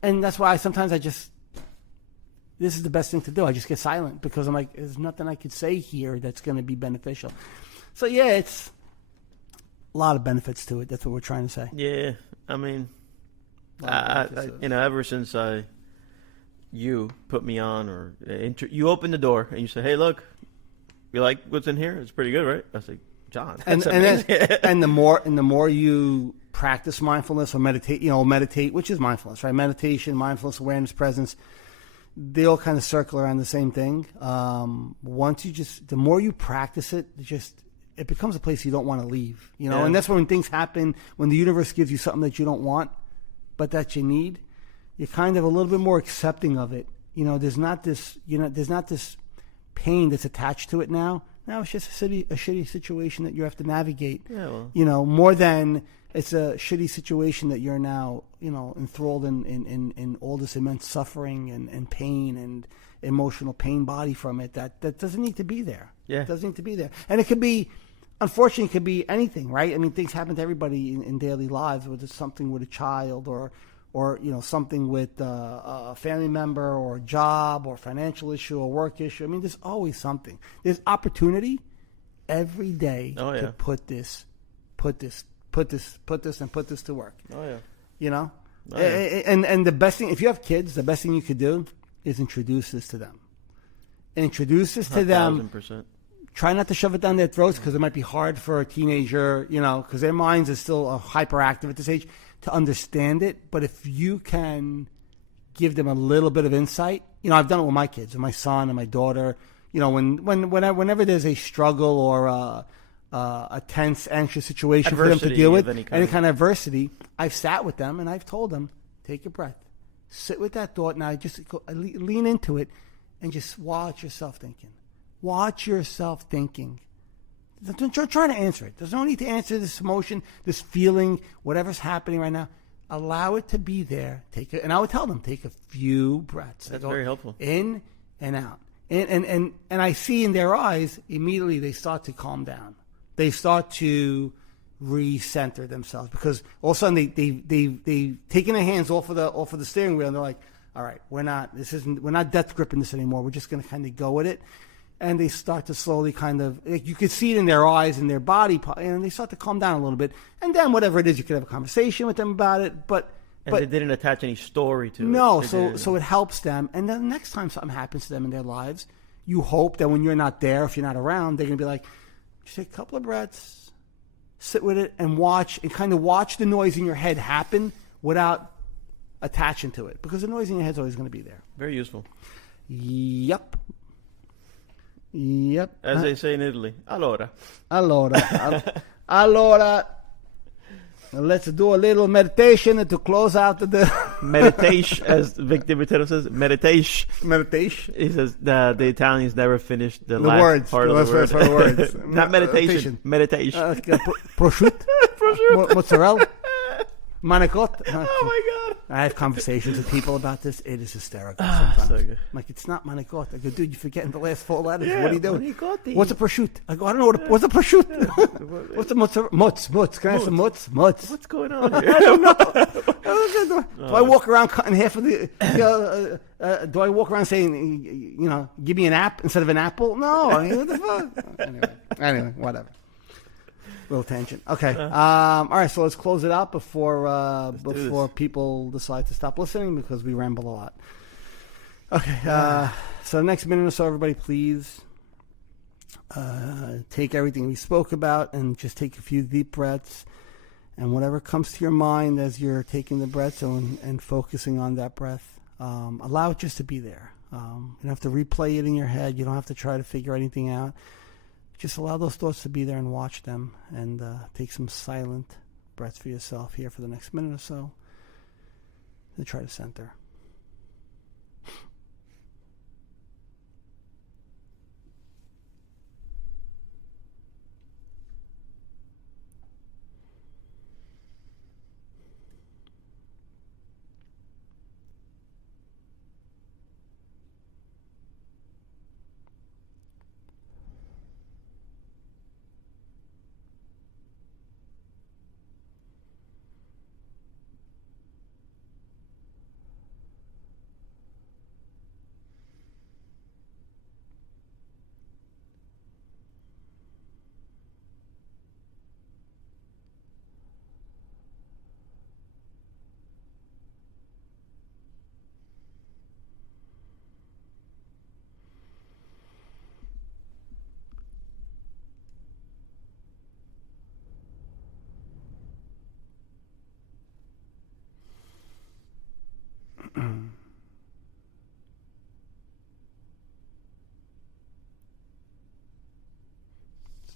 that's why sometimes this is the best thing to do. I just get silent because I'm like, there's nothing I could say here that's going to be beneficial. So yeah, it's a lot of benefits to it. That's what we're trying to say. Yeah, I mean, ever since you put me on, or you opened the door and you say, "Hey, look, you like what's in here? It's pretty good, right?" I was like, "John," and the more you practice mindfulness or meditate, which is mindfulness, right? Meditation, mindfulness, awareness, presence. They all kind of circle around the same thing. The more you practice it, it becomes a place you don't want to leave, Yeah. And that's when things happen, when the universe gives you something that you don't want, but that you need, you're kind of a little bit more accepting of it. There's not this pain that's attached to it now. Now it's just a shitty situation that you have to navigate. Yeah, well. More than it's a shitty situation that you're now, enthralled in all this immense suffering and pain and emotional pain body from it that doesn't need to be there. Yeah. It doesn't need to be there. And it could be, unfortunately, it could be anything, right? I mean, things happen to everybody in daily lives, whether it's something with a child or something with a family member or a job or financial issue or work issue. I mean, there's always something. There's opportunity every day to put this to work. Oh yeah. Oh, yeah. And the best thing, if you have kids, the best thing you could do is introduce this to them. Introduce this to them. 1,000%. Try not to shove it down their throats, because it might be hard for a teenager, because their minds are still hyperactive at this age, to understand it. But if you can give them a little bit of insight, I've done it with my kids, with my son and my daughter. Whenever there's a struggle or a tense, anxious situation for them to deal with, any kind of adversity, I've sat with them and I've told them, take a breath, sit with that thought. Now just lean into it and just watch yourself thinking. Watch yourself thinking. Don't try to answer it. There's no need to answer this emotion, this feeling, whatever's happening right now. Allow it to be there. And I would tell them, take a few breaths. That's very helpful. In and out. And I see in their eyes, immediately they start to calm down. They start to recenter themselves, because all of a sudden they've taken their hands off of the steering wheel, and they're like, all right, we're not death gripping this anymore. We're just going to kind of go with it. And they start to slowly you could see it in their eyes and their body, and they start to calm down a little bit. And then whatever it is, you could have a conversation with them about it. But they didn't attach any story to it. No, so it helps them. And then the next time something happens to them in their lives, you hope that when you're not there, if you're not around, they're going to be like, just take a couple of breaths, sit with it, and watch the noise in your head happen without attaching to it. Because the noise in your head is always going to be there. Very useful. Yep. As they say in Italy, allora. Allora, let's do a little meditation to close out the meditation, as Victor Vitero says, meditation. Meditation. He says the Italians never finished the last words, part of the word. the words. Not meditation, meditation. Prosciutto, mozzarella, manicotti. Oh my God! I have conversations with people about this. It is hysterical sometimes. So good. I'm like, it's not manicotti. I go, dude, you're forgetting the last four letters. Yeah, what are you doing? manicotti. What's a prosciutto? I go, I don't know what's a prosciutto. What's a mozzarella? Mutz. Can I have some mutz? What's going on here? I don't know. Do I walk around cutting half of the? Do I walk around saying, give me an app instead of an apple? No. I mean, what the fuck? Anyway, whatever. Little tangent. Okay. All right. So let's close it out before people decide to stop listening, because we ramble a lot. Okay. So the next minute or so, everybody, please take everything we spoke about and just take a few deep breaths. And whatever comes to your mind as you're taking the breaths and focusing on that breath, allow it just to be there. You don't have to replay it in your head. You don't have to try to figure anything out. Just allow those thoughts to be there and watch them, and take some silent breaths for yourself here for the next minute or so. And try to center.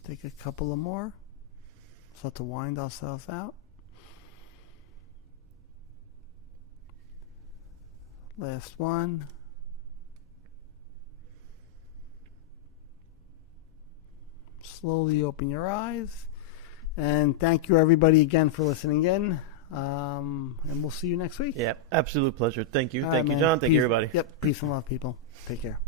Let's take a couple of more. Start to wind ourselves out. Last one. Slowly open your eyes. And thank you, everybody, again for listening in. And we'll see you next week. Yeah, absolute pleasure. Thank you. All Thank right, you, man. John. Thank you, Peace. everybody. Yep. Peace and love, people. Take care.